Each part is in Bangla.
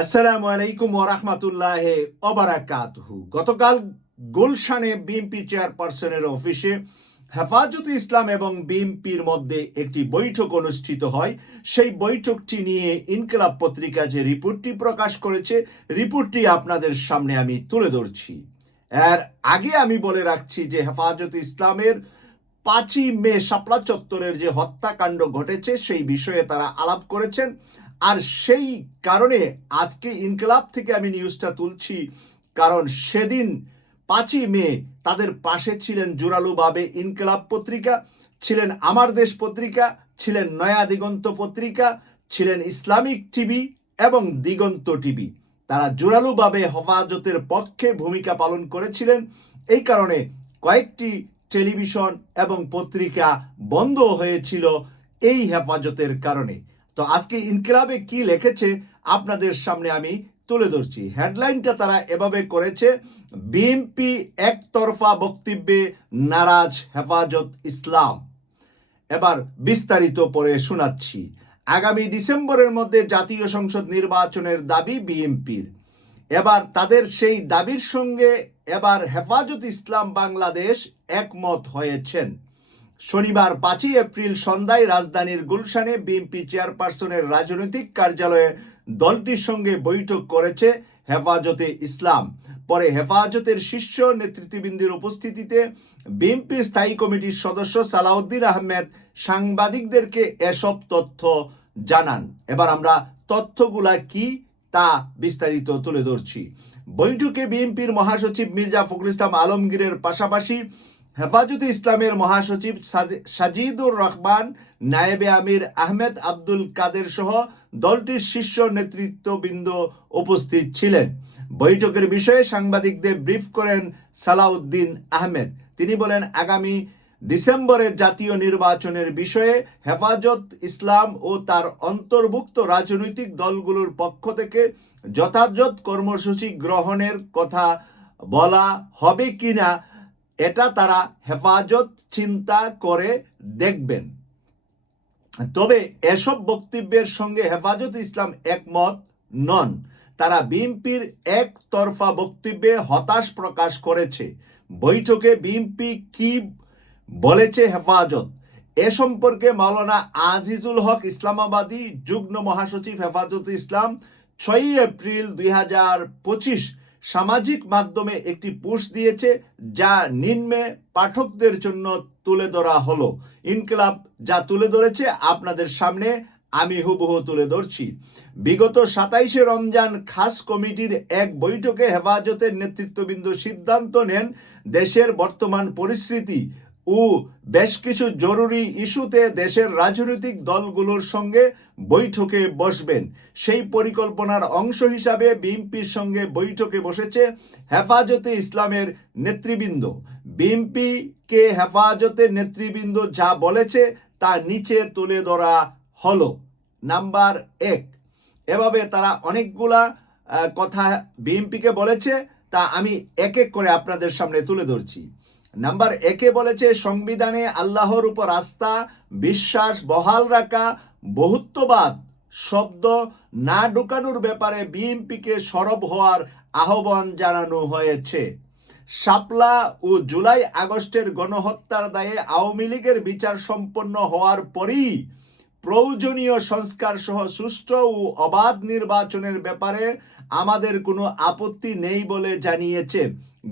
আসসালামু আলাইকুম ওরহমতুল্লাহ অবরাকাতহু গতকাল গুলশানে বিএনপি চেয়ারপারসনের অফিসে হেফাজতে ইসলাম এবং বিএনপির মধ্যে একটি বৈঠক অনুষ্ঠিত হয়। সেই বৈঠকটি নিয়ে ইনকলাব পত্রিকা যে রিপোর্টটি প্রকাশ করেছে, রিপোর্টটি আপনাদের সামনে আমি তুলে ধরছি। এর আগে আমি বলে রাখছি যে হেফাজতে ইসলামের পাঁচই মে শাপলা চত্বরের যে হত্যাকাণ্ড ঘটেছে, সেই বিষয়ে তারা আলাপ করেছেন। আর সেই কারণে আজকে ইনকলাব থেকে আমি নিউজটা তুলছি, কারণ সেদিন পাঁচই মে তাদের পাশে ছিলেন জোরালুভাবে ইনকলাব পত্রিকা, ছিলেন আমার দেশ পত্রিকা, ছিলেন নয়া দিগন্ত পত্রিকা, ছিলেন ইসলামিক টিভি এবং দিগন্ত টিভি। তারা জোরালুভাবে হেফাজতের পক্ষে ভূমিকা পালন করেছিলেন। এই কারণে কয়েকটি টেলিভিশন এবং পত্রিকা বন্ধ হয়েছিল এই হেফাজতের কারণে। তো আজকে ইনকিলাবে কি লিখেছে আপনাদের সামনে আমি তুলে ধরছি। হেডলাইনটা তারা এভাবে করেছে, বিএনপি একতরফা বক্তব্যে নারাজ হেফাজত ইসলাম। এবার বিস্তারিত পরে শোনাচ্ছি। আগামী ডিসেম্বরের মধ্যে জাতীয় সংসদ নির্বাচনের দাবি বিএনপির। এবার তাদের সেই দাবির সঙ্গে এবার হেফাজত ইসলাম বাংলাদেশ একমত হয়েছেন। শনিবার পাঁচই এপ্রিল সন্ধ্যায় রাজধানীর গুলশানে বিএনপি চেয়ারপারসনের রাজনৈতিক কার্যালয়ে দলটির সঙ্গে বৈঠক করেছে হেফাজতে ইসলাম। পরে হেফাজতের শীর্ষ নেতৃত্ববৃন্দের উপস্থিতিতে বিএনপির স্থায়ী কমিটির সদস্য সালাউদ্দিন আহমেদ সাংবাদিকদেরকে এসব তথ্য জানান। এবার আমরা তথ্যগুলা কি তা বিস্তারিত তুলে ধরছি। বৈঠকে বিএনপির মহাসচিব মির্জা ফখরুল ইসলাম আলমগীরের পাশাপাশি হেফাজতে ইসলামের মহাসচিব সাজি- সাজিদুর রহমান, নায়েবে আমির আহমেদ আব্দুল কাদের সহ দলটির শীর্ষ নেতৃত্ববৃন্দ উপস্থিত ছিলেন। বৈঠকের বিষয়ে সাংবাদিকদের ব্রিফ করেন সালাউদ্দিন আহমেদ। তিনি বলেন, আগামী ডিসেম্বরের জাতীয় নির্বাচনের বিষয়ে হেফাজত ইসলাম ও তার অন্তর্ভুক্ত রাজনৈতিক দলগুলোর পক্ষ থেকে যথাযথ কর্মসূচি গ্রহণের কথা বলা হবে কিনা এটা তারা হেফাজত, চিন্তা করে দেখবেন। তবে এসব বক্তব্যের সঙ্গে হেফাজত ইসলাম একমত নন। তারা বিএনপির একতরফা বক্তব্যে হতাশ প্রকাশ করেছে। বৈঠকে বিএনপি কি বলেছে হেফাজত? এ সম্পর্কে মাওলানা আজিজুল হক, ইসলামাবাদী যুগ্ম মহাসচিব হেফাজত ইসলাম, ছয়ই এপ্রিল দুই হাজার পঁচিশ সামাজিক মাধ্যমে একটি পোস্ট দিয়েছে যা নিম্নে পাঠকদের জন্য তুলে ধরা হলো। ইনকলাব যা তুলে ধরেছে আপনাদের সামনে, আমি হুবহু তুলে ধরছি। বিগত সাতাইশে রমজান খাস কমিটির এক বৈঠকে হেফাজতের নেতৃত্ববৃন্দ সিদ্ধান্ত নেন, দেশের বর্তমান পরিস্থিতি ও বেশ কিছু জরুরি ইস্যুতে দেশের রাজনৈতিক দলগুলোর সঙ্গে বৈঠকে বসবেন। সেই পরিকল্পনার অংশ হিসাবে বিএনপির সঙ্গে বৈঠকে বসেছে হেফাজতে ইসলামের নেতৃবৃন্দ। বিএনপিকে হেফাজতে নেতৃবৃন্দ যা বলেছে তা নিচে তুলে ধরা হলো। নাম্বার এক, এভাবে তারা অনেকগুলা কথা বিএনপিকে বলেছে তা আমি এক এক করে আপনাদের সামনে তুলে ধরছি। নাম্বার একে বলেছে, সংবিধানে আল্লাহর উপর আস্থা, বিশ্বাস বহাল রাখা বহুত্ববাদ শব্দ না ঢুকানোর ব্যাপারে বিএনপিকে সরব হওয়ার আহ্বান জানানো হয়েছে। শাপলা ও জুলাই আগস্টের গণহত্যার দায়ে আওয়ামী লীগের বিচার সম্পন্ন হওয়ার পরই প্রয়োজনীয় সংস্কার সহ সুষ্ঠু ও অবাধ নির্বাচনের ব্যাপারে আমাদের কোনো আপত্তি নেই বলে জানিয়েছে।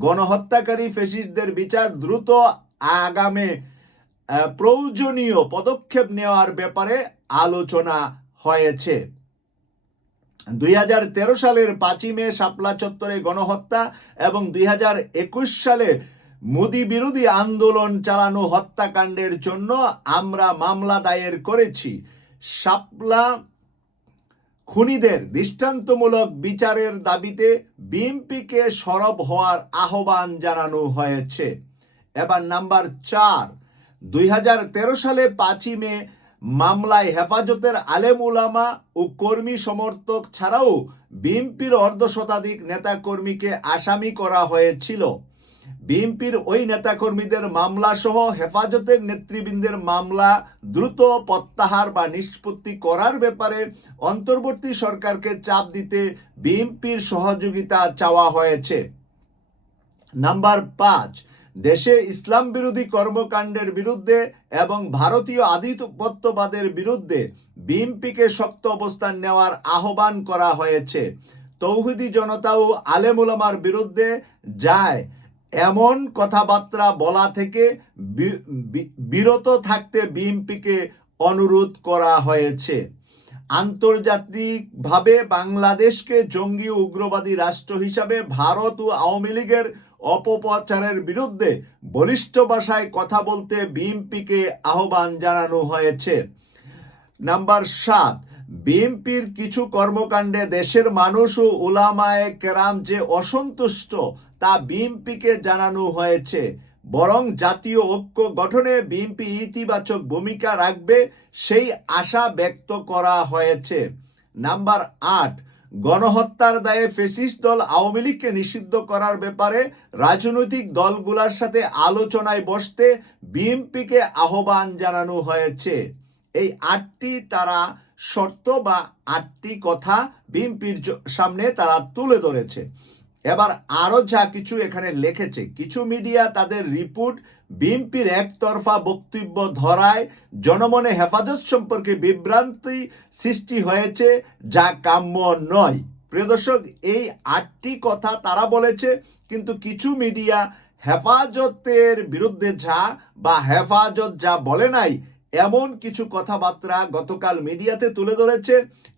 গণহত্যাকারী ফেসিস্টদের বিচার দ্রুত আগামে প্রয়োজনীয় পদক্ষেপ নেওয়ার ব্যাপারে আলোচনা হয়েছে। দুই হাজার তেরো সালের পাঁচই মে শাপলা চত্বরে গণহত্যা এবং দুই হাজার একুশ সালে মোদি বিরোধী আন্দোলন চালানো হত্যাকাণ্ডের জন্য আমরা মামলা দায়ের করেছি। শাপলা খুনিদের দৃষ্টান্তমূলক বিচারের দাবিতে বিএনপিকে সরব হওয়ার আহ্বান জানানো হয়েছে। এবার নাম্বার চার, দুই সালে পাঁচই মে মামলায় হেফাজতের আলেম উলামা ও কর্মী সমর্থক ছাড়াও বিএনপির অর্ধশতাধিক নেতাকর্মীকে আসামি করা হয়েছিল। বিএনপির ওই নেতাকর্মীদের মামলা সহ হেফাজতের নেতৃবৃন্দের মামলা দ্রুত প্রত্যাহার বা নিষ্পত্তি করার ব্যাপারে অন্তর্বর্তী সরকারকে চাপ দিতে বিএনপির সহযোগিতা চাওয়া হয়েছে। নাম্বার পাঁচ দেশে ইসলাম বিরোধী কর্মকাণ্ডের বিরুদ্ধে এবং ভারতীয় আধিপত্যবাদের বিরুদ্ধে বিএনপিকে শক্ত অবস্থান নেওয়ার আহ্বান করা হয়েছে। তৌহিদি জনতা ও আলেমুলামার বিরুদ্ধে যায়। এমন কথাবার্তা বলা থেকে বিরত থাকতে বিএনপিকে অনুরোধ করা হয়েছে। আন্তর্জাতিকভাবে বাংলাদেশকে জঙ্গি উগ্রবাদী রাষ্ট্র হিসাবে ভারত ও আওয়ামী লীগের অপপ্রচারের বিরুদ্ধে বলিষ্ঠ ভাষায় কথা বলতে বিএনপিকে আহ্বান জানানো হয়েছে। নাম্বার সাত, বিএনপির কিছু কর্মকাণ্ডে দেশের মানুষ ও উলামায়ে কেরাম যে অসন্তুষ্ট তা বিএনপিকে জানানো হয়েছে। বরং জাতীয় ঐক্য গঠনে বিএনপি ইতিবাচক ভূমিকা রাখবে সেই আশা ব্যক্ত করা হয়েছে। নাম্বার আট গণহত্যার দায়ে ফেসিস্ট দল আওয়ামী লীগকে নিষিদ্ধ করার ব্যাপারে রাজনৈতিক দলগুলোর সাথে আলোচনায় বসতে বিএনপিকে আহ্বান জানানো হয়েছে। এই আটটি তারা শর্ত বা আটটি কথা বিএনপির সামনে তারা তুলে ধরেছে। এবার আরও যা কিছু এখানে লিখেছে, কিছু মিডিয়া তাদের রিপোর্ট বিএনপির একতরফা বক্তব্য ধরায়, জনমনে হেফাজত সম্পর্কে বিভ্রান্তি সৃষ্টি হয়েছে, যা কাম্য নয়। প্রিয় দর্শক, এই আটটি কথা তারা বলেছে, কিন্তু কিছু মিডিয়া হেফাজতের বিরুদ্ধে যা বা হেফাজত যা বলে নাই, এমন কিছু কথাবার্তা গতকাল মিডিয়াতে তুলে ধরেছে।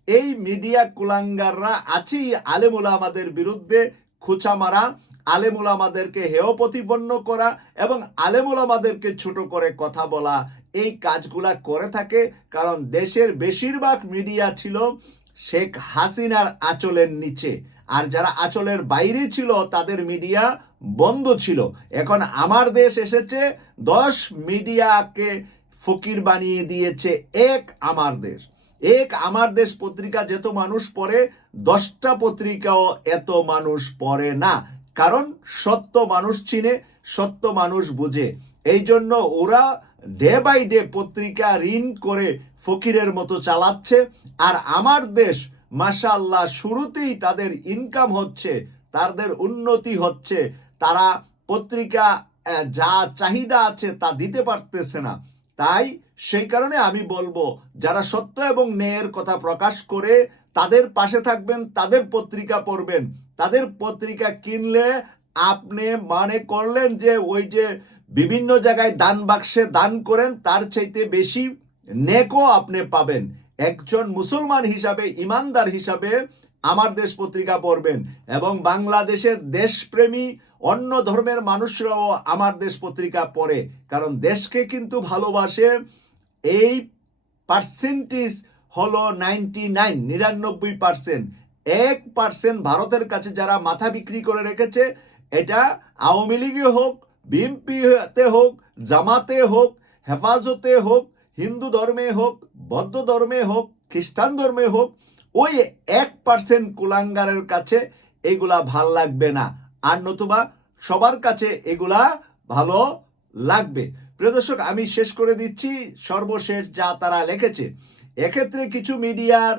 এই মিডিয়া কুলাঙ্গাররা আছেই, আলেমুলা আমাদের বিরুদ্ধে খোঁচা মারা আলেমুল আমাদেরকে হেয় প্রতিপন্ন করা এবং আলেমুল আমাদেরকে ছোট করে কথা বলা, এই কাজগুলা করে থাকে কারণ দেশের বেশিরভাগ মিডিয়া ছিল শেখ হাসিনার আঁচলের নিচে। আর যারা আঁচলের বাইরে ছিল, তাদের মিডিয়া বন্ধ ছিল। এখন আমার দেশ এসেছে, দশ মিডিয়াকে ফকির বানিয়ে দিয়েছে এক আমার দেশ। এক আমার দেশ পত্রিকা যেত মানুষ পড়ে, দশটা পত্রিকাও এত মানুষ পড়ে না। কারণ সত্য মানুষ চিনে, সত্য মানুষ বুঝে। এই জন্য ওরা ডে বাই ডে পত্রিকা ঋণ করে ফকিরের মতো চালাচ্ছে। আর আমার দেশ মাশাল্লাহ শুরুতেই তাদের ইনকাম হচ্ছে, তাদের উন্নতি হচ্ছে। তারা পত্রিকা যা চাহিদা আছে তা দিতে পারতেছে না। তাই সেই কারণে আমি বলব, যারা সত্য এবং ন্যায়ের কথা প্রকাশ করে তাদের পাশে থাকবেন, তাদের পত্রিকা পড়বেন। তাদের পত্রিকা কিনলে আপনি মানে করলেন যে ওই যে বিভিন্ন জায়গায় দান বাক্সে দান করেন, তার চাইতে বেশি নেকও আপনি পাবেন। একজন মুসলমান হিসাবে, ইমানদার হিসাবে আমার দেশ পত্রিকা পড়বেন এবং বাংলাদেশের দেশপ্রেমী, অন্য ধর্মের মানুষরাও আমার দেশ পত্রিকা পড়ে। কারণ দেশকে কিন্তু ভালোবাসে এই পার্সেন্টেজ হলো নাইনটি নাইন নিরানব্বই পার্সেন্ট এক পার্সেন্ট ভারতের কাছে যারা মাথা বিক্রি করে রেখেছে, এটা আওয়ামী লীগে হোক, বিএনপিতে হোক, জামাতে হোক, হেফাজতে হোক, হিন্দু ধর্মে হোক, বৌদ্ধ ধর্মে হোক, খ্রিস্টান ধর্মে হোক, ওই এক পার্সেন্ট কুলাঙ্গারের কাছে এগুলা ভালো লাগবে না। আর নতুবা সবার কাছে এগুলা ভালো লাগবে। প্রিয় দর্শক, আমি শেষ করে দিচ্ছি। সর্বশেষ যা তারা লিখেছে। এক্ষেত্রে কিছু মিডিয়ার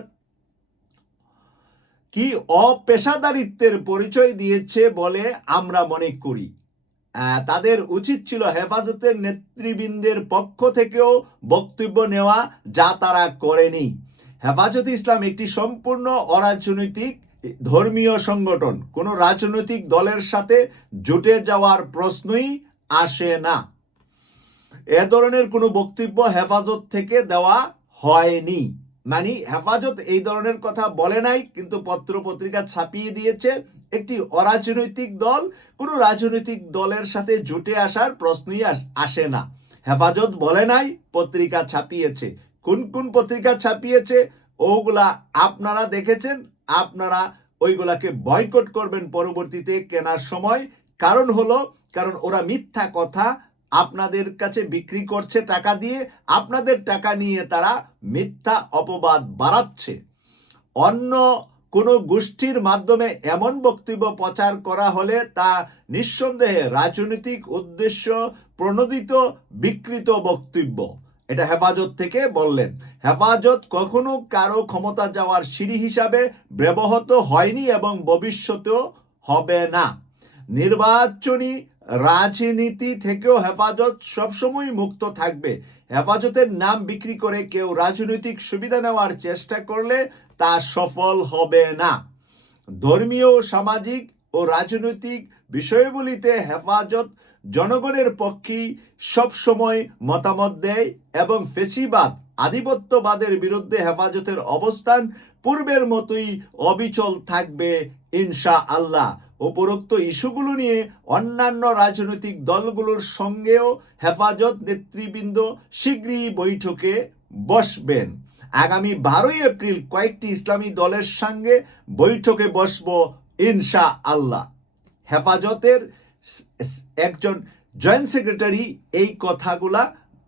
কি অপেশাদারিত্বের পরিচয় দিয়েছে বলে আমরা মনে করি। তাদের উচিত ছিল হেফাজতের নেতৃবৃন্দের পক্ষ থেকেও বক্তব্য নেওয়া, যা তারা করেনি। হেফাজত ইসলাম একটি সম্পূর্ণ অরাজনৈতিক, ধর্মীয় সংগঠন। কোনো রাজনৈতিক দলের সাথে জুটে যাওয়ার প্রশ্নই আসে না। এ ধরনের কোনো বক্তব্য হেফাজত থেকে দেওয়া হয়নি। মানে হেফাজত এই ধরনের কথা বলে নাই, কিন্তু পত্র পত্রিকা ছাপিয়ে দিয়েছে। একটি অরাজনৈতিক দল, কোনো রাজনৈতিক দলের সাথে জুটে আসার প্রশ্নই আসে না। হেফাজত বলে নাই, পত্রিকা ছাপিয়েছে। কোন কোন পত্রিকা ছাপিয়েছে, ওগুলা আপনারা দেখেছেন? আপনারা ওইগুলাকে বয়কট করবেন পরবর্তীতে কেনার সময়। কারণ হলো, কারণ ওরা মিথ্যা কথা আপনাদের কাছে বিক্রি করছে টাকা দিয়ে, আপনাদের টাকা নিয়ে তারা মিথ্যা অপবাদ বাড়াচ্ছে। অন্য কোনো গোষ্ঠীর মাধ্যমে এমন বক্তব্য প্রচার করা হলে তা নিঃসন্দেহে রাজনৈতিক উদ্দেশ্য প্রণোদিত বিকৃত বক্তব্য। এটা হেফাজত থেকে বললেন। হেফাজত কখনো কারও ক্ষমতা যাওয়ার সিঁড়ি হিসাবে ব্যবহৃত হয়নি এবং ভবিষ্যতেও হবে না। নির্বাচনী রাজনীতি থেকেও হেফাজত সবসময় মুক্ত থাকবে। হেফাজতের নাম বিক্রি করে কেউ রাজনৈতিক সুবিধা নেওয়ার চেষ্টা করলে তা সফল হবে না। ধর্মীয়, সামাজিক ও রাজনৈতিক বিষয়গুলিতে হেফাজত জনগণের পক্ষেই সবসময় মতামত দেয় এবং ফেসিবাদ, আধিপত্যবাদের বিরুদ্ধে হেফাজতের অবস্থান পূর্বের মতোই অবিচল থাকবে ইনশা আল্লাহ উপরোক্ত ইস্যুগুলো নিয়ে অন্যান্য রাজনৈতিক দলগুলোর সঙ্গেও হেফাজত নেতৃবৃন্দ শীঘ্রই বৈঠকে বসবেন। আগামী বারোই এপ্রিল কয়েকটি ইসলামী দলের সঙ্গে বৈঠকে বসব ইনশা আল্লাহ হেফাজতের একজন জয়েন্ট সেক্রেটারি এই কথাগুলা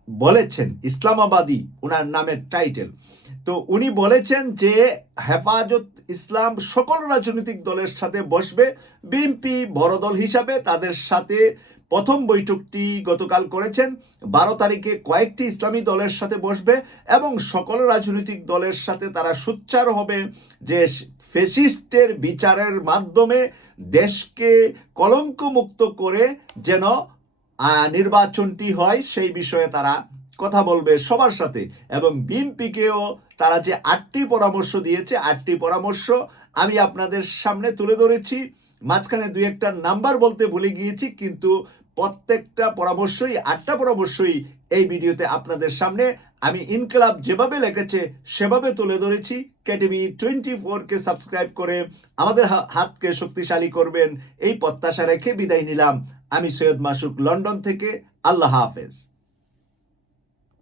বলেছেন, ইসলামাবাদী ওনার নামের টাইটেল তো উনি বলেছেন যে, হেফাজত ইসলাম সকল রাজনৈতিক দলের সাথে বসবে। বিএনপি বড় দল হিসাবে তাদের সাথে প্রথম বৈঠকটি গতকাল করেছেন। বারো তারিখে কয়েকটি ইসলামী দলের সাথে বসবে এবং সকল রাজনৈতিক দলের সাথে তারা সোচ্চার হবে যে, ফেসিস্টের বিচারের মাধ্যমে দেশকে কলঙ্কমুক্ত করে যেন নির্বাচনটি হয়, সেই বিষয়ে তারা কথা বলবে সবার সাথে। এবং বিএনপিকেও তারা যে আটটি পরামর্শ দিয়েছে, আটটি পরামর্শ আমি আপনাদের সামনে তুলে ধরেছি। মাঝখানে দুই একটা নাম্বার বলতে ভুলে গিয়েছি, কিন্তু প্রত্যেকটা পরামর্শই, আটটা পরামর্শই এই ভিডিওতে আপনাদের সামনে আমি ইনকলাব যেভাবে লেগেছে, সেভাবে তুলে ধরেছি। ক্যাডেমি টোয়েন্টি ফোরকে সাবস্ক্রাইব করে আমাদের হাতকে শক্তিশালী করবেন। এই প্রত্যাশা রেখে বিদায় নিলাম। আমি সৈয়দ মাসুক লন্ডন থেকে। আল্লাহ হাফেজ।